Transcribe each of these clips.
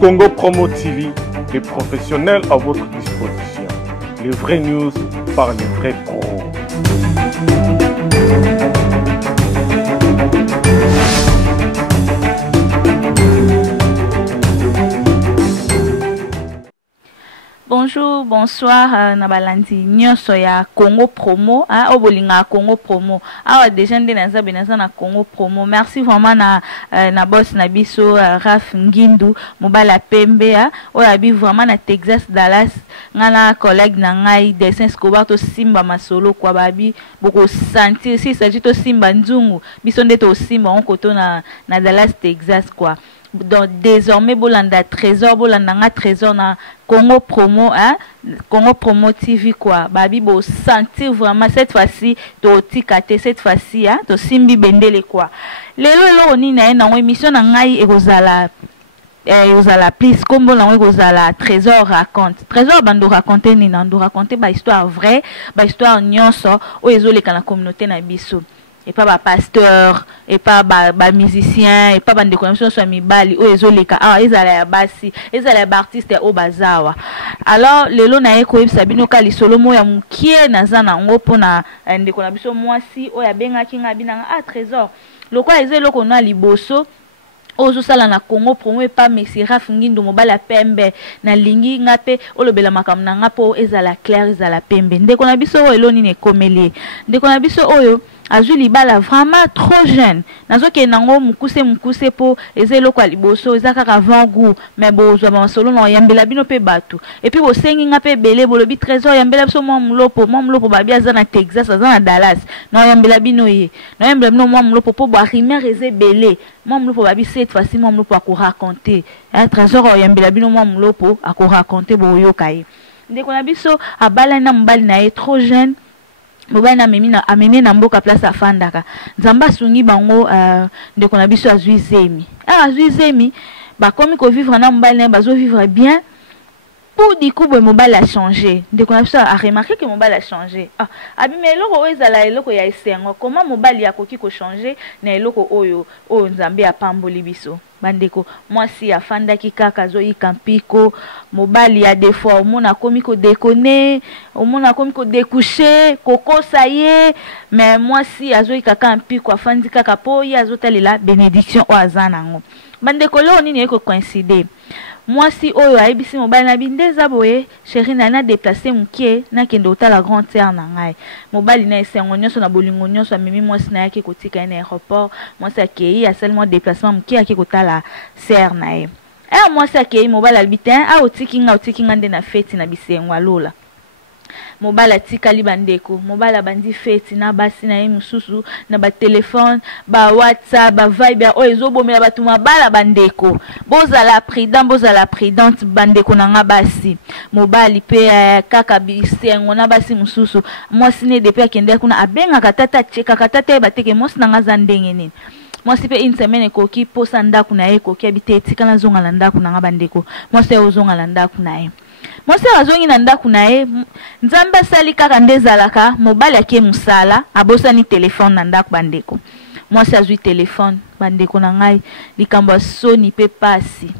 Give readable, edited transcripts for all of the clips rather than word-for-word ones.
Congo Promo TV, les professionnels à votre disposition. Les vraies news par les vrais pros. Bonjour, bonsoir, Nabalandi, nyonso ya Congo Promo, obolinga Congo Promo. Awa déjà ndé na Congo Promo. Merci vraiment na boss na biso Raf Ngindu, Mobala Pembe, oyabi vraiment na Texas Dallas, ngana collègue na ngai Dessin Scobar to Simba Masolo kwa babi boko sentir si s'agit to Simba Nzungu, biso ndé to Simba on koto na Dallas Texas quoi. Donc désormais bolanda trésor bolanda nga trésor na Congo Promo Congo Promo TV quoi babi bo sentir vraiment cette fois-ci to tikate cette fois-ci to simbi bendele quoi lelo ni na émission na ngai ekozala plus comme na ekozala trésor raconte trésor bando raconter ni na ndo raconter ba histoire vraie ba histoire nyonso o ezoleka na communauté na biso et pas pasteur et pas musicien et pas bande connexion sur mibali o ezoleka ezala ya basi ezala ya artiste o bazawa alors lelo na eko ebisabino kali solo mo ya mukie nazana ngopo na ndeko na biso mwasi o ya benga kinga binanga trésor lokwa ezelo na liboso ozo sala na Congo Promo pa Messi Raf Ngindu Mobala Pembe na lingi ngape olobela makam na ngapo ezala clair ezala pembe ndeko na biso o eloni ne komeli ndeko na biso oyo azui libala vraiment trop jeune nazoke nango mukuse po ezelo kwa liboso ezaka avant goût mais bozwa ba solo na yambela bino pe batu et puis bosengi ngape belé bolobi trésor yambela biso mwa mlopo babi aza na Texas aza na Dallas na yambela bino ye na yambela bino mwa mlopo po ba rimer eze belé mwa mlopo babi cette fois-ci mwa mlopo ako raconter trésor yambela bino mwa mlopo ako raconter boyoka ye ndeko na biso abala na mbali na ye trop jeune mobana amemi na mboka place afandaka nzamba sungi bango ndeko na biso azui zemi bakomi ko vivre na mbali na bazo vivre bien pour du coup mobile a changé ndeko na biso a remarqué que mobile a changé abime eloko ezala eloko ya esengo comment mobile ya koki ko changer na eloko oyo nzambe apamboli biso bandeko mwasi afandaki kaka zoyi kampiko mobali ya des fois omona komi ko déconner omona komi ko découcher kokosa ye mais mwasi azoyi kaka mpiko afandi kaka po ye azotalela bénédiction o azanango bandeko leo nini eko coïncider mwasi oyo ayebisi mobali na bindeza boye chéri na déplacer mukie na kende otala grand terre na ngai mobali na esengo nyonso na bolingo nyonso amemi mwasi na yake kotika na aéroport mwasi akei asalement déplacement mukie yake kotala serre na ye mwasi akei mobali albitin otikinga nde na feti na bisengo alola mobala tikali bandeko mobala bandi feti na basi na ye mususu na ba téléphone ba WhatsApp ba Viber o ezobomela batu mabala bandeko bozala prudente bandeko na nga basi mobali pe kaka bisengo na basi mususu mwasi ne depuis akende kuna abenga katata cheka katata bateke mwasi na nga za ndenge nini mwasi pe une semaine koki posa ndaku na ye koki abiteti kana zonga na ndaku na nga bandeko mwasi ozonga na ndaku na ye mwasi azongi na ndaku na ye nzambe asali kaka ndezalaka mobali ake musala abosani telefone na ndaku bandeko mwasi azwi telefone bandeko na ngai likambo soni pe pasi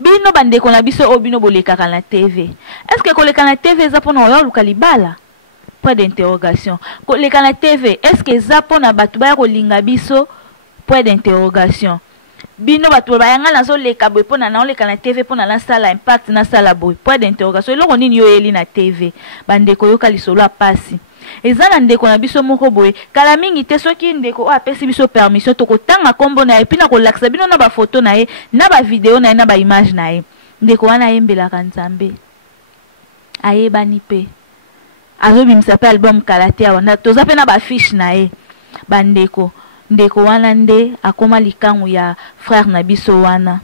bino bandeko na biso obino bolekaka na TV est-ce que koleka na TV eza pona oyo luka libala point d'interrogation koleka na TV est-ce que eza pona batu baya kolinga biso point d'interrogation bino batu bayanga nazo leka boy pona na oleka na TV pona na sala impact na sala boy point d'interrogation eloko nini yo eli na TV bandeko yoka lisolo apasi eza na ndeko na biso moko boye kala mingi te soki ndeko apesi biso permission to kotanga kombo na ye pina ko laksa bino na ba photo na ye na ba video na ye na ba image na ye ndeko wana yembelaka nzambe ayebani pe azobimisa pe album kalate awa toza pe na ba fiche na ye bandeko ndeko wana nde akoma likangu ya frère na biso wana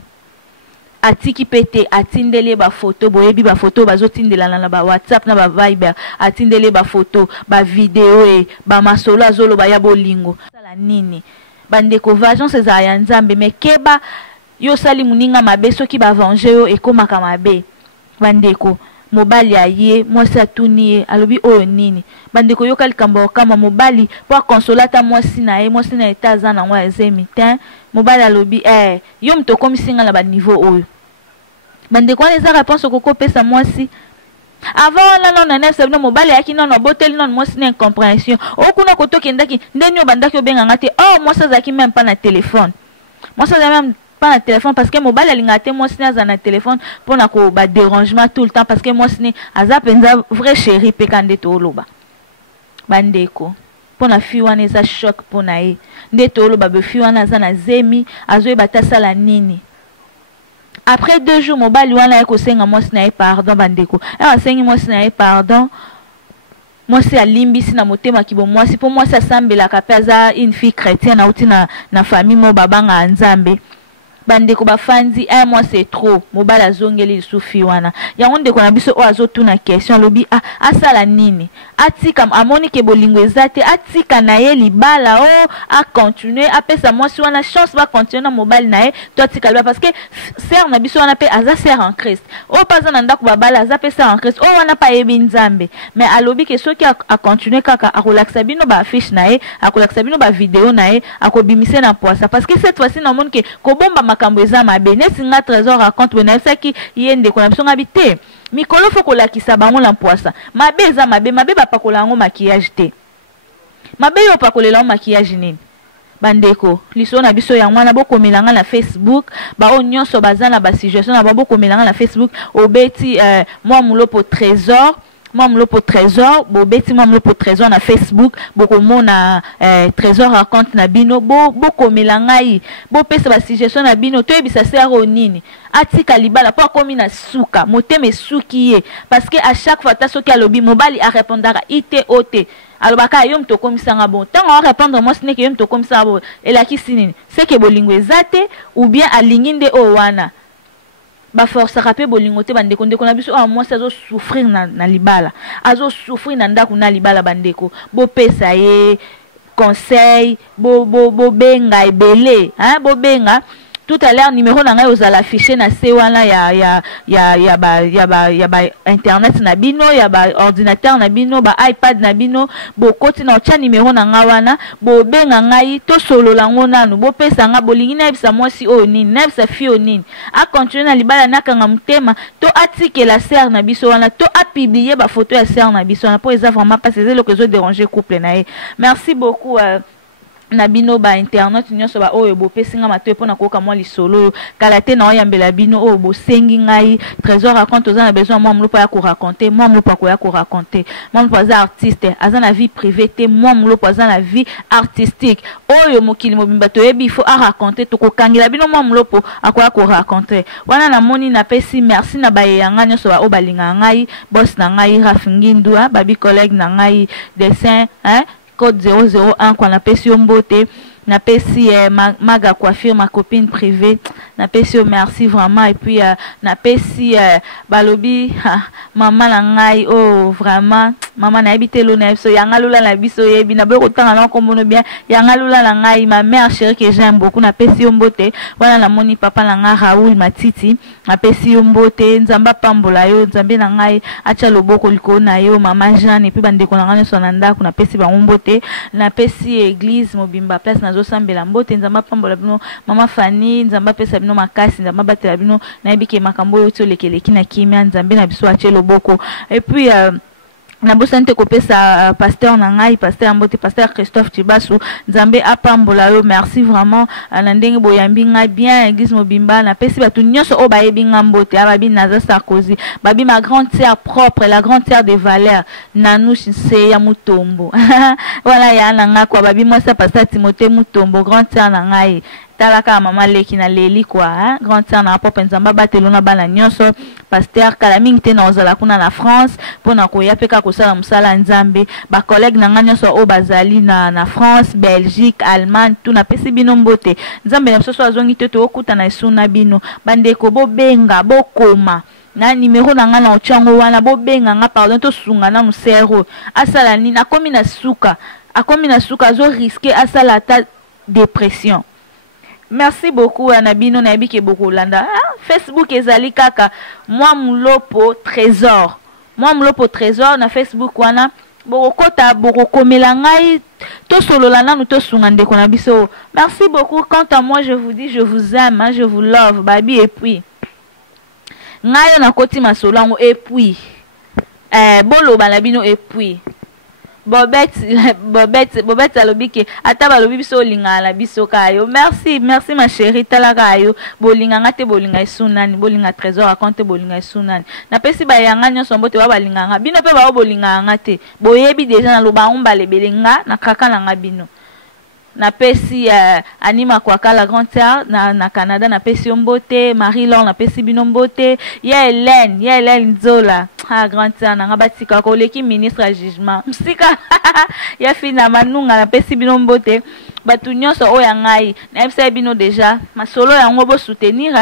atiki pete atindele ba photo boyebi ba photo bazotindela na ba WhatsApp na ba Viber atindele ba photo ba video ba masolo azolo ba ya bolingo sala nini bandeko vagence za ya nzambe mekeba yo sali muninga mabe soki ba venger yo ekomaka mabe bandeko mobali aye mwasi atuni alobi oyo nini bandeko yoka likambo kama mobali po consolata mwasi na etaza na ngwa ezemi ten mobali alobi yo mtokomisinga na ba niveau oyo bande quoi les réponse koko pesa moi si avant là non na sabino mobile yaki non no botel non moi c'est une incompréhension okuna koto kendaki ndenyo bandaki obenga ngate oh moi ça zaki même pas na téléphone moi ça même pas na téléphone parce que mobile alingate moi c'est na téléphone pour na ko ba dérangement tout le temps parce que moi c'est aza penza vrai chéri pe kande to loba bandeko pour na fi wana eza choc pour na ye nde to loba be fi wana za na zemi azo ba tasala nini. Après 2 jours, mobile wana eko senga moi sina pardon bandeko. Ewa sengi moi sina pardon. Moi c'est alimbi sina motema kibo moi si pour moi ça sambela kapaza une fille chrétienne na uti na famille mo babanga nzambe. Bandeko bafanzi moi c'est trop mobile azongeli sufi wana. Yango ndeko na biso o azotuna question lobi asala nini? Atika amoni ke bolingo ezate atika na ye libala a continuer apesa moi si wana chance va continuer na mobile na ye to atika libala parce que sœur na biso wana pe aza sœur en Christ o paza na ndako babala aza pe sœur en Christ o wana pa yebi nzambe mais alobi ke soki a continuer kaka akolakisa bino ba affiche na ye akolakisa bino ba vidéo na ye akobimise na poisa parce que cette fois-ci na moni ke kobomba makambo eza mabe nesinga trésor raconte bena saki yende ko na biso ngabite mikolo foko lakisa bango la poisa mabe eza mabe bapakola yango maquillage te mabe yo pakolela yango maquillage nini bandeko liso na biso yango wana bokomelanga na Facebook ba o nyonso bazana ba situation na bokomelanga na Facebook obeti moi mulopo trésor moi mlopo trésor bobeti moi mlopo trésor na Facebook bokomona trésor raconte na bino bokomela ngai bopesa ba suggestion na bino to ebisa sero nini atika libala po komi na suka moteme suki ye parce que à chaque fois ta soki alobi mobali a répondra ite ote alobaka yo mto komisanga bon tango a répondre moi ce n'est que yo mto komisanga bon elaki sinini c'est que bolingo ezate ou bien alinginde o wana ba force rapé bolingote bandeko ndeko na biso moi ça zo souffrir na libala azo souffrir na ndako na libala bandeko bo pesa ye conseil bo benga ebele bo benga tout à l'heure numéro na ngai ozala affiché na se wana ya ba internet na bino ya ba ordinateur na bino ba iPad na bino bo koti na cha numéro na nga wana bo benga ngai to solo lango nanu bo pesa nga bolingi na bisa mwasi o nini na bisa fi o nini a continuer na libala na kanga mutema to atike la sœur na biso wana to a publier ba photo ya sœur na biso wana pour eza vraiment pas c'est le que zo déranger couple na ye. Merci beaucoup na bino ba internet nyonso ba oyo bo pesinga matoe pona koka mwa lisolo kalate na oyambela bino oyo bo sengi ngai trésor raconte ozana besoin moi mlopo ya ko raconter moi mlopo ko ya ko raconter moi mlopo za artiste azana vie privée te moi mlopo azana vie artistique oyo mokili mobimba to yebi il faut a raconter to ko kangela bino moi mlopo akoya ko raconter wana na moni na pesi merci na ba yanga nyonso ba obalinga ngai boss na ngai Rafingindu babi collègue na ngai dessin code 001 qu'on appelle sur Mbote na pesi maga coiffure ma copine privée na pesi merci vraiment et puis na pesi balobi maman la ngai vraiment maman na habité lo na biso yanga lula na biso yebi na boko tanga na kombono bien yanga lula la ngai ma mère chérie que j'aime beaucoup na pesi Mbote voilà na moni papa la nga Raoul Matiti na pesi Mbote nzamba pambola yo nzambe na ngai acha loboko liko na yo maman Jeanne et puis bande ko na ngana so na ndako na pesi ba Mbote na pesi église mobimba place na zo sambela Mbote nzamba pambola bino mama Fanny nzamba pesa bino makasi nzamba batela bino na yebike makambo yo to lekeleki na kimia nzambe na biso ache loboko et puis na bosante kopesa pasteur na ngai pasteur Mbote pasteur Christophe Tibasu nzambe apambola yo merci vraiment na ndenge boyambi ngai bien église mobimba na pesi batu nyonso o bayebi nga Mbote ababi naza Sarkozy babi ma grande sœur propre la grande sœur de valeur Nanouche se ya Mutombo voilà ya na nga kwa babi moi ça pasteur Timothée Mutombo grande sœur na ngai talaka mama leki na leli quoi grande sœur na papa nzamba batelo na bana nyonso pasteur kala mingi te na ozala kuna na France pona ko yapeka ko sala musala nzambe ba collègue na nyonso o bazali na France Belgique Allemagne tout na pesi bino Mbote nzambe na biso azongi te to okuta na esuna bino bandeko bo benga bo koma na numéro na nga na ochango wana bo benga nga pardon to sunga na musero asala ni na komi na suka zo risquer asala ta dépression. Merci beaucoup Anabino Nabike beaucoup landa Facebook ezali kaka moi mlopo trésor na Facebook wana bokota bokomela ngai to solola nanu to sunga ndeko na biso. Merci beaucoup. Quant à moi je vous dis je vous aime je vous love baby et puis ngayo na koti masolo yango epui boloba na bino epui Bobet alobi ke ata balobi biso olinga la biso kayo. Merci ma chérie tala kayo bolinga ngate bolinga esunani bolinga trésor raconte bolinga esunani na pesi ba yanga nyonso mbote ba balinga nga bino pe ba bolinga ngate boyebi déjà na loba umba lebelenga na kaka na ngabino na pesi Anima Kwaka la grande sœur na Canada na pesi mbote Marie-Laure na pesi bino mbote ya Hélène Zola grande sœur na ngabatika ko leki ministre à jugement msika ya fina manunga na pesi bino mbote batu nyonso oya ngai na FCI bino déjà masolo yango bo soutenir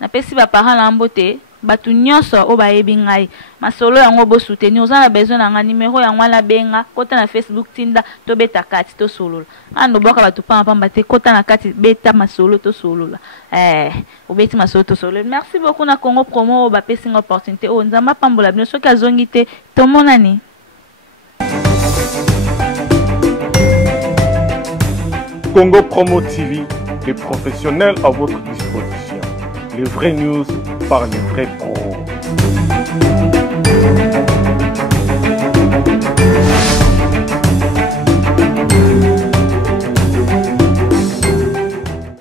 na pesi ba parents na mbote batu nyonso o bayebi ngai masolo yango bo soutenir oza na besoin na nga numéro yango na benga kota na Facebook tinda to beta kati to solola ando boka batu pamba te kota na kati beta masolo to solola obeti masolo to solola. Merci beaucoup na Congo Promo ba pesi nga opportunité o nzamba pambola bino soki azongi te to monani. Congo Promo TV, les professionnels à votre disposition. Les vraies news par les vrais pros.